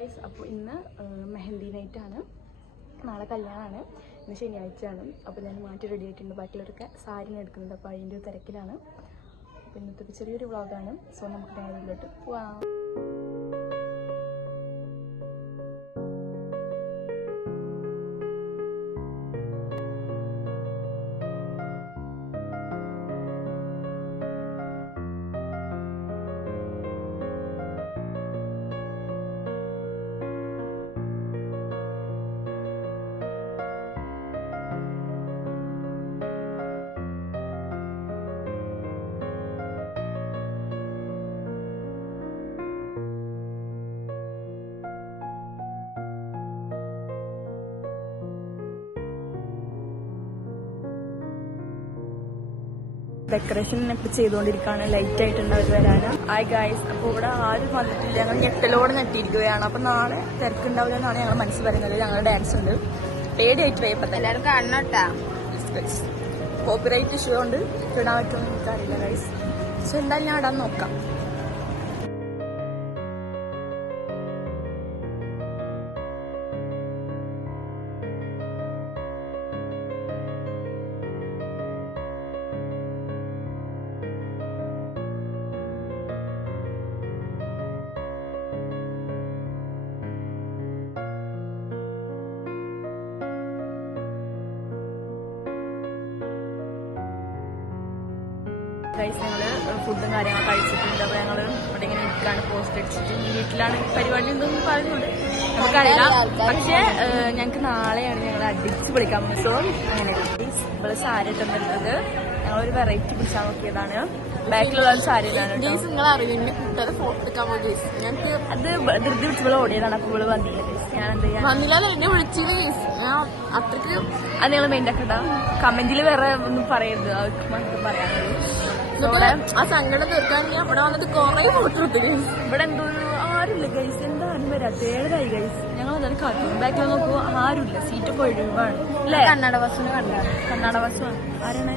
Guys, അപ്പോൾ ഇന്ന് മെഹന്തി നൈറ്റാണ്. നാളെ കല്യാണമാണ്, ഇന്ന് ശനിയാഴ്ചയാണ്. അപ്പോൾ ഞാൻ മാറ്റി റെഡി ആയിട്ടുണ്ട്. ബാക്കിയുള്ളവരൊക്കെ സാരി എടുക്കുന്നുണ്ട്, അപ്പോൾ അതിൻ്റെ തിരക്കിലാണ്. അപ്പോൾ ഇന്നത്തെ ചെറിയൊരു വ്ളോഗാണ്. സോ നമുക്ക് നേരിലോട്ട് പോവാം. ഡെക്കറേഷൻ ഇപ്പോൾ ചെയ്തുകൊണ്ടിരിക്കുകയാണ്. ലൈറ്റ് ആയിട്ടുണ്ട് അവർ വരാൻ. ഹായ് ഗായ്സ്, അപ്പോൾ ഇവിടെ ആരും വന്നിട്ടില്ല. ഞങ്ങൾ ഞെട്ടലോടെ ഞെട്ടിയിരിക്കുകയാണ്. അപ്പം നാളെ തിരക്കുണ്ടാവില്ല എന്നാണ് ഞങ്ങൾ മനസ്സിൽ പറയുന്നത്. ഞങ്ങൾ ഡാൻസ് ഉണ്ട്, പേടിയായിട്ട് പോയപ്പോൾ എല്ലാവരും കാണണട്ടാ. കോപ്പിറൈറ്റ് ഇഷ്യൂ കൊണ്ട് ഇടാൻ പറ്റുമെന്ന് എനിക്കറിയില്ല ഗൈസ്. പക്ഷെ എന്തായാലും ഞാൻ ഇടാൻ നോക്കാം. ഗൈസ്, ഞങ്ങൾ ഫുഡും കാര്യങ്ങളൊക്കെ കഴിച്ചിട്ടുണ്ട്. അപ്പോൾ ഞങ്ങൾ ഇവിടെ ഇങ്ങനെ ഇരിക്കുകയാണ്, പോസ്റ്റ് അടിച്ചിട്ട്. വീട്ടിലാണ് പരിപാടി എന്തെന്ന് പറയുന്നുണ്ട്, നമുക്കറിയാം. പക്ഷേ ഞങ്ങൾക്ക് നാളെയാണ് ഞങ്ങൾ അടിച്ച് പൊളിക്കാൻ പറ്റും. അങ്ങനെ ഇവിടെ സാരി ഇട്ടുന്നത് ഞങ്ങളൊരു വെറൈറ്റി പിടിച്ചാൽ നോക്കിയതാണ്. ബാക്കിലുള്ള സാരി ഇതാണ്. നിങ്ങൾ അറിയുന്ന കൂട്ടുകാരെ ഫോട്ടോ എടുക്കാൻ പോയി ഞങ്ങൾക്ക് അത് ധൃതി വിളിച്ചപ്പോൾ ഓടിയതാണ്. അപ്പോൾ ഇവിടെ വന്നില്ല ഗൈസ്. ഞാൻ എന്ത് ചെയ്യാൻ വന്നില്ല, എന്നെ വിളിച്ചില്ല ഗൈസ്. ഞാൻ അത്രയ്ക്ക് അത് നിങ്ങൾ മെയിൻ ആക്കട്ട. കമന്റിൽ വേറെ ഒന്നും പറയരുത്, അവർക്ക് മാത്രം പറയാനുള്ളൂ. ആ സങ്കടം തീർക്കാൻ ഞാൻ ഇവിടെ വന്നിട്ട് കുറെ ഫോട്ടോ എടുത്തു ഗൈസ്. ഇവിടെ എന്തോ ആരുമില്ല ഗൈസ്. എന്താരും വരാത്ത 7 ഗൈസ്. ഞങ്ങൾ അതാണ് കാത്തു. ബാക്കിൽ നോക്കുമ്പോൾ ആരുമില്ല, സീറ്റ് ഒഴിവാണ് അല്ലേ. കന്നഡ ബസ്സിന് കന്നഡ ബസ് ആരാണ്